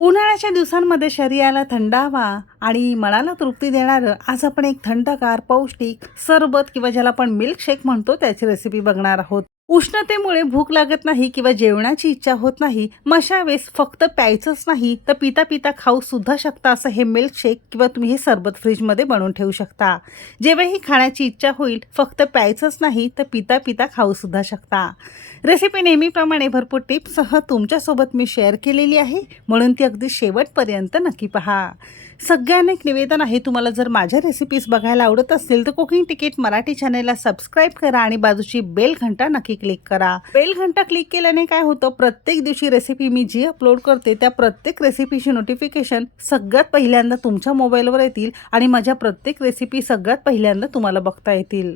उन्हाळ्याच्या दिवसांमध्ये शरीराला थंडावा आणि मनाला तृप्ती देणारं आज आपण एक थंडगार पौष्टिक सरबत किंवा ज्याला आपण मिल्कशेक म्हणतो त्याची रेसिपी बघणार आहोत. उष्णतेमुळे भूक लागत नाही किंवा जेवणाची इच्छा होत नाही अशा वेळेस फक्त प्यायचंच नाही तर पिता पिता खाऊ सुद्धा शकता असं हे मिल्क शेक किंवा तुम्ही हे सरबत फ्रीजमध्ये बनवून ठेवू शकता. जेव्हाही खाण्याची इच्छा होईल फक्त प्यायचंच नाही तर पिता पिता खाऊ सुद्धा शकता. रेसिपी नेहमीप्रमाणे भरपूर टिप्ससह तुमच्यासोबत मी शेअर केलेली आहे. म्हणून ती अगदी शेवटपर्यंत नक्की पहा. सगळ्यांना एक निवेदन आहे तुम्हाला जर माझ्या रेसिपीज बघायला आवडत असतील तर कुकिंग तिकीट मराठी चॅनेलला सबस्क्राईब करा आणि बाजूची बेल घंटा नक्की क्लिक करा. बेल घंटा क्लिक केल्याने काय होतं प्रत्येक दिवशी रेसिपी मी जी अपलोड करते त्या प्रत्येक रेसिपीची नोटिफिकेशन सगळ्यात पहिल्यांदा तुमच्या मोबाईलवर येतील आणि माझ्या प्रत्येक रेसिपी सगळ्यात पहिल्यांदा तुम्हाला बघता येतील.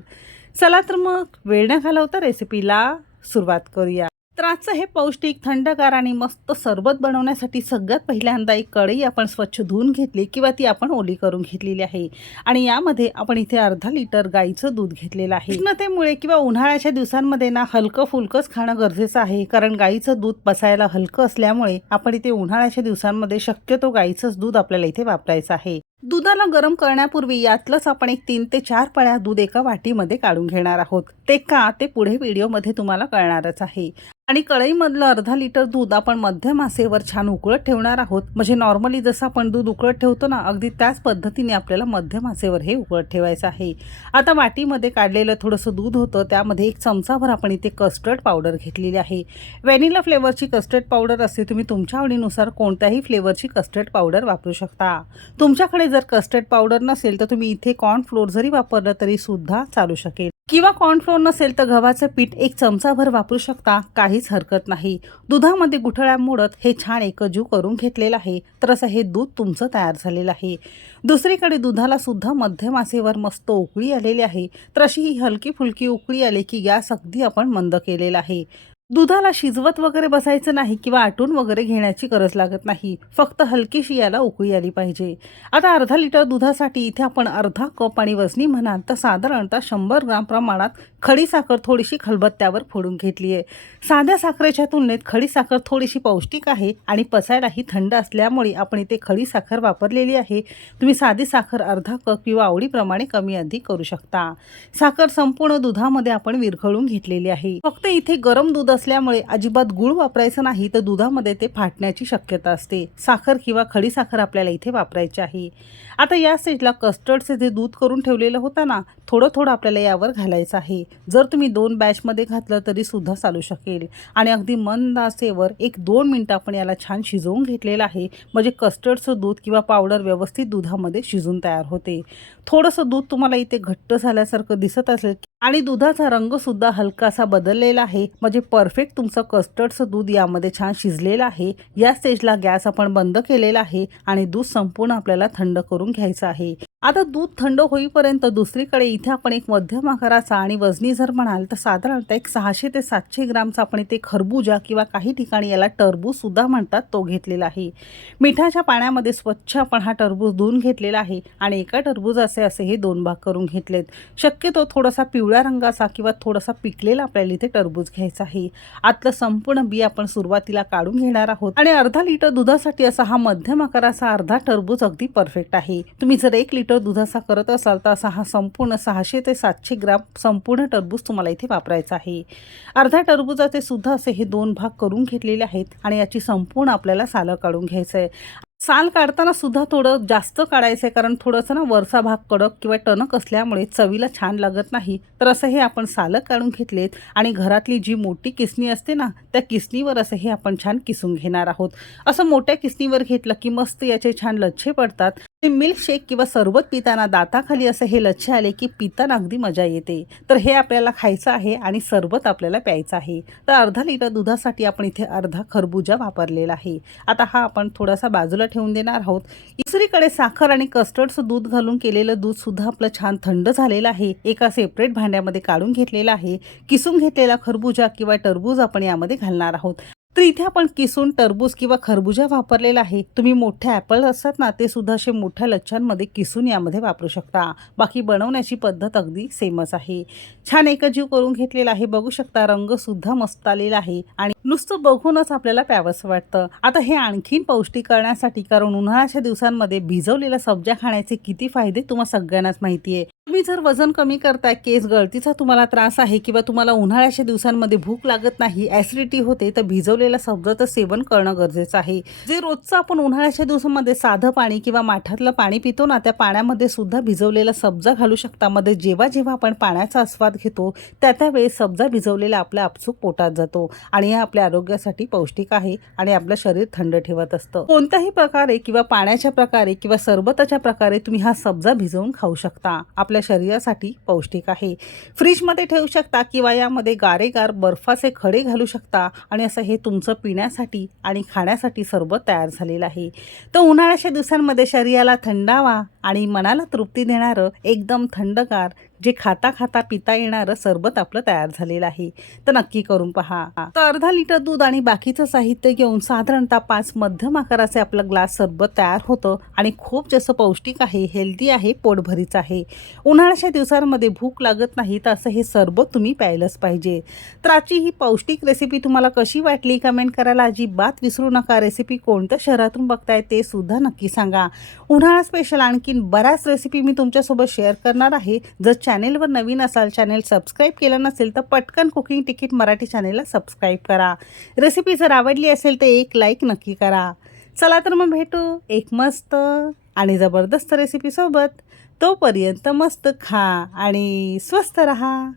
चला तर मग वेळ न घालवता रेसिपीला सुरुवात करूया. त्राचं हे पौष्टिक थंडगार आणि मस्त सरबत बनवण्यासाठी सगळ्यात पहिल्यांदा एक कढई आपण स्वच्छ धुवून घेतली किंवा ती आपण ओली करून घेतलेली आहे. आणि यामध्ये आपण इथे अर्धा लिटर गाईचं दूध घेतलेलं आहे. उष्णतेमुळे किंवा उन्हाळ्याच्या दिवसांमध्ये ना हलकं फुलकंच खाणं गरजेचं आहे. कारण गाईचं दूध पसायला हलकं असल्यामुळे आपण इथे उन्हाळ्याच्या दिवसांमध्ये शक्यतो गाईचंच दूध आपल्याला इथे वापरायचं आहे. दुधाला गरम करण्यापूर्वी यातलंच आपण एक तीन ते चार पळ्या दूध एका वाटीमध्ये काढून घेणार आहोत. ते का ते पुढे व्हिडिओमध्ये तुम्हाला कळणारच आहे. आणि कढईमधलं अर्धा लिटर दूध आपण मध्यम आसेवर छान उकळत ठेवणार आहोत. म्हणजे नॉर्मली जसं आपण दूध उकळत ठेवतो ना अगदी त्याच पद्धतीने आपल्याला मध्यम आसेवर हे उकळत ठेवायचं आहे. आता वाटीमध्ये काढलेलं थोडंसं दूध होतं त्यामध्ये एक चमचाभर आपण इथे कस्टर्ड पावडर घेतलेली आहे. व्हॅनिला फ्लेवरची कस्टर्ड पावडर असते तुम्ही तुमच्या आवडीनुसार कोणत्याही फ्लेवरची कस्टर्ड पावडर वापरू शकता. तुमच्याकडे जर कस्टर्ड पावडर नसेल तर तुम्ही इथे कॉर्नफ्लोअर जरी वापरलं तरी सुद्धा चालू शकेल. किंवा कॉर्नफ्लोअर नसेल तर गव्हाचं पीठ एक चमचाभर वापरू शकता काहीच हरकत नाही. दुधामध्ये गुठळ्या मोडत हे छान एकजीव करून घेतलेलं आहे तर असं हे दूध तुमचं तयार झालेलं आहे. दुसरीकडे दुधाला सुद्धा मध्यम आसेवर मस्त उकळी आलेली आहे तर अशी ही हलकी फुलकी उकळी आली की गॅस अगदी आपण मंद केलेला आहे. दुधाला शिजवत वगैरे बसायचं नाही किंवा आटून वगैरे घेण्याची गरज लागत नाही. फक्त हलकीशी याला उकळी आली पाहिजे. आता अर्धा लिटर दुधासाठी इथे आपण अर्धा कप आणि वजनी म्हणाल तर साधारणतः शंभर ग्राम प्रमाणात खडी साखर थोडीशी खलबत्त्यावर फोडून घेतली आहे. साध्या साखरेच्या तुलनेत खडी साखर थोडीशी पौष्टिक आहे आणि पचायलाही थंड असल्यामुळे आपण इथे खडी साखर वापरलेली आहे. तुम्ही साधी साखर अर्धा कप किंवा आवडीप्रमाणे कमी अधिक करू शकता. साखर संपूर्ण दुधामध्ये आपण विरघळून घेतलेली आहे. फक्त इथे गरम दूध असल्यामुळे अजिबात गुळ वापरायचं नाही तर दुधामध्ये ते फाटण्याची शक्यता असते. साखर किंवा खडी साखर आपल्याला इथे वापरायची आहे. आता या स्टेजला कस्टर्डचे जे दूध करून ठेवलेलं होतं ना थोडं थोडं आपल्याला यावर घालायचं आहे. जर तुम्ही दोन बॅचमध्ये घातलं तरी सुद्धा चालू शकेल. आणि अगदी मंद आचेवर एक दोन मिनटं आपण याला छान शिजवून घेतलेलं आहे. म्हणजे कस्टर्डचं दूध किंवा पावडर व्यवस्थित दुधामध्ये शिजून तयार होते. थोडंसं दूध तुम्हाला इथे घट्ट झाल्यासारखं दिसत असेल आणि दुधाचा रंगसुद्धा हलकासा बदललेला आहे. म्हणजे परफेक्ट तुमचं कस्टर्डचं दूध यामध्ये छान शिजलेलं आहे. या स्टेजला गॅस आपण बंद केलेला आहे आणि दूध संपूर्ण आपल्याला थंड करून घ्यायचं आहे. आता दूध थंड होईपर्यंत दुसरीकडे इथे आपण एक मध्यम आकाराचा आणि वजनी जर म्हणाल तर साधारणतः एक सहाशे ते सातशे ग्रामचा आपण इथे खरबुजा किंवा काही ठिकाणी याला टरबूज सुद्धा म्हणतात तो घेतलेला आहे. मिठाच्या पाण्यामध्ये स्वच्छ आपण हा टरबूज धुवून घेतलेला आहे आणि एका टरबूजाचे असे हे दोन भाग करून घेतलेत. शक्यतो थोडासा पिवळ्या रंगाचा किंवा थोडासा पिकलेला आपल्याला इथे टरबूज घ्यायचा आहे. आतलं संपूर्ण बी आपण सुरुवातीला काढून घेणार आहोत. आणि अर्धा लिटर दुधासाठी असा हा मध्यम आकाराचा अर्धा टरबूज अगदी परफेक्ट आहे. तुम्ही जर एक लिटर दुधाचा करत असाल तर असा हा संपूर्ण सहाशे ते सातशे ग्राम संपूर्ण टरबूज तुम्हाला इथे वापरायचा आहे. अर्ध्या टरबुजाचे सुद्धा असे हे दोन भाग करून घेतलेले आहेत आणि याची संपूर्ण आपल्याला सालं काढून घ्यायचं आहे साल काढताना सुद्धा थोडं जास्त काढायचं आहे कारण थोडंसं ना वरचा भाग कडक किंवा टणक असल्यामुळे चवीला छान लागत नाही. तर असं हे आपण सालं काढून घेतलेत आणि घरातली जी मोठी किसणी असते ना त्या किसणीवर असं हे आपण छान किसून घेणार आहोत. असं मोठ्या किसणीवर घेतलं की मस्त याचे छान लच्छे पडतात. मिल्कशेक किंवा सरबत पिताना दाताखाली असं हे लच्छ आले की पिताना अगदी मजा येते. तर हे आपल्याला खायचं आहे आणि सरबत आपल्याला प्यायचं आहे. तर अर्धा लिटर दुधासाठी आपण इथे अर्धा खरबुजा वापरलेला आहे. आता हा आपण थोडासा बाजूला ठेवून देणार आहोत. दुसरीकडे साखर आणि कस्टर्डचं दूध घालून केलेलं दूध सुद्धा आपलं छान थंड झालेलं आहे. एका सेपरेट भांड्यामध्ये काढून घेतलेलं आहे. किसून घेतलेला खरबुजा किंवा टरबूज आपण यामध्ये घालणार आहोत. तर इथे आपण किसून टरबूज किंवा खरबुजा वापरलेला आहे. तुम्ही मोठे ॲपल असतात ना ते सुद्धा असे मोठ्या लच्छांमध्ये किसून यामध्ये वापरू शकता. बाकी बनवण्याची पद्धत अगदी सेमच आहे. छान एकजीव करून घेतलेला आहे. बघू शकता रंग सुद्धा मस्त आलेला आहे आणि नुसतं बघूनच आपल्याला प्यावंसं वाटतं. आता हे आणखीन पौष्टिक करण्यासाठी कारण उन्हाळ्याच्या दिवसांमध्ये भिजवलेल्या सब्जा खाण्याचे किती फायदे तुम्हाला सगळ्यांनाच माहिती आहे तुम्ही जर वजन कमी करताय केस गळतीचा तुम्हाला त्रास आहे किंवा तुम्हाला उन्हाळ्याच्या दिवसांमध्ये भूक लागत नाही ॲसिडिटी होते तर भिजवलेल्या सब्जाचं सेवन करणं गरजेचं आहे. जे रोजचं आपण उन्हाळ्याच्या दिवसामध्ये साधं पाणी किंवा माठातलं पाणी पितो ना त्या पाण्यामध्ये सुद्धा भिजवलेला सब्जा घालू शकता. मध्ये जेव्हा जेव्हा आपण पाण्याचा आस्वाद घेतो त्या त्यावेळेस सब्जा भिजवलेला आपल्या आपसूक पोटात जातो आणि हे आपल्या आरोग्यासाठी पौष्टिक आहे आणि आपलं शरीर थंड ठेवत असतं. कोणत्याही प्रकारे किंवा पाण्याच्या प्रकारे किंवा सरबताच्या प्रकारे तुम्ही हा सब्जा भिजवून खाऊ शकता. आपल्या शरीरासाठी पौष्टिक आहे. फ्रीजमध्ये ठेवू शकता किंवा यामध्ये गारेगार बर्फाचे खडे घालू शकता आणि असं हे तुमचं पिण्यासाठी आणि खाण्यासाठी सरबत तयार झालेलं आहे. तर उन्हाळ्याच्या दिवसांमध्ये शरीराला थंडावा आणि मनाला तृप्ती देणारं एकदम थंडगार जे खाता खाता पिता येणारं सरबत आपलं तयार झालेलं आहे. तर नक्की करून पहा. तर अर्धा लिटर दूध आणि बाकीचं साहित्य घेऊन साधारणतः पाच मध्यम आकाराचे आपलं ग्लास सरबत तयार होतं आणि खूप जास्त पौष्टिक आहे हेल्दी आहे पोटभरीचं आहे. उन्हाळ्याच्या दिवसांमध्ये भूक लागत नाही तर असं हे सरबत तुम्ही प्यायलंच पाहिजे. तर आजची ही पौष्टिक रेसिपी तुम्हाला कशी वाटली कमेंट करायला अजिबात विसरू नका. रेसिपी कोणत्या शहरातून बघताय ते सुद्धा नक्की सांगा. उन्हाळा स्पेशल आणखीन बऱ्याच रेसिपी मी तुमच्यासोबत शेअर करणार आहे. जर चॅनेलवर नवीन असाल चॅनेल सबस्क्राईब केलं नसेल तर पटकन कुकिंग तिकीट मराठी चॅनेलला सबस्क्राईब करा. रेसिपी जर आवडली असेल तर एक लाईक नक्की करा. चला तर मग भेटू एक मस्त आणि जबरदस्त रेसिपीसोबत तोपर्यंत मस्त खा आणि स्वस्त रहा.